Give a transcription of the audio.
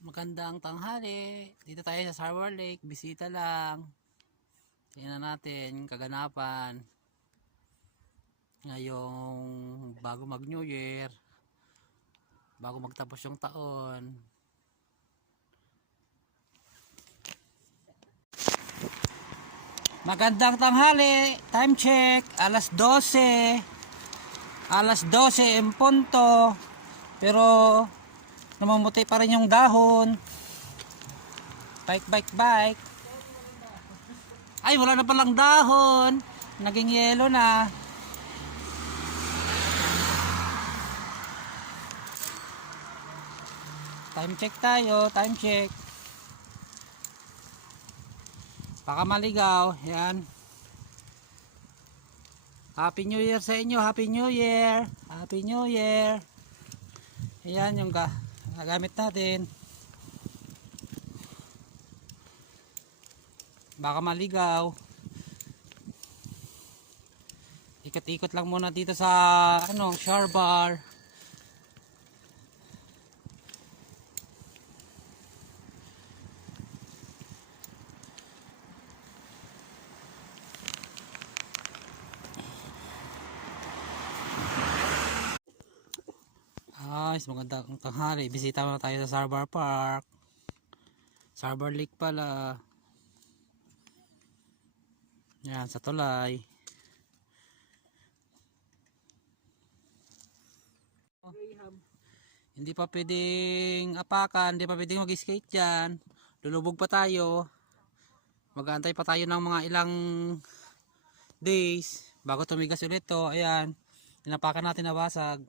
Magandang tanghali. Dito tayo sa Sarwar Lake. Bisita lang. Tingnan natin kaganapan. Ngayong bago mag New Year. Bago magtapos yung taon. Magandang tanghali. Time check. Alas 12. Alas 12 en punto. Pero namumuti pa rin yung dahon. Bike. Ay, wala na palang dahon. Naging yelo na. Time check tayo. Time check. Baka maligaw. Yan. Happy New Year sa inyo. Happy New Year. Happy New Year. Ayan yung gamit natin. Baka maligaw. Ikot-ikot lang muna dito sa shore bar. Guys, magandang tanghali. Bisita muna tayo sa Sarbar Park. Sarbar Lake pala. Yan, sa tulay. Hindi pa pwedeng apakan, hindi pa pwedeng mag-skate dyan. Lulubog pa tayo. Mag-aantay pa tayo ng mga ilang days bago tumigas ulit to. Ayan, tinapakan natin na basag.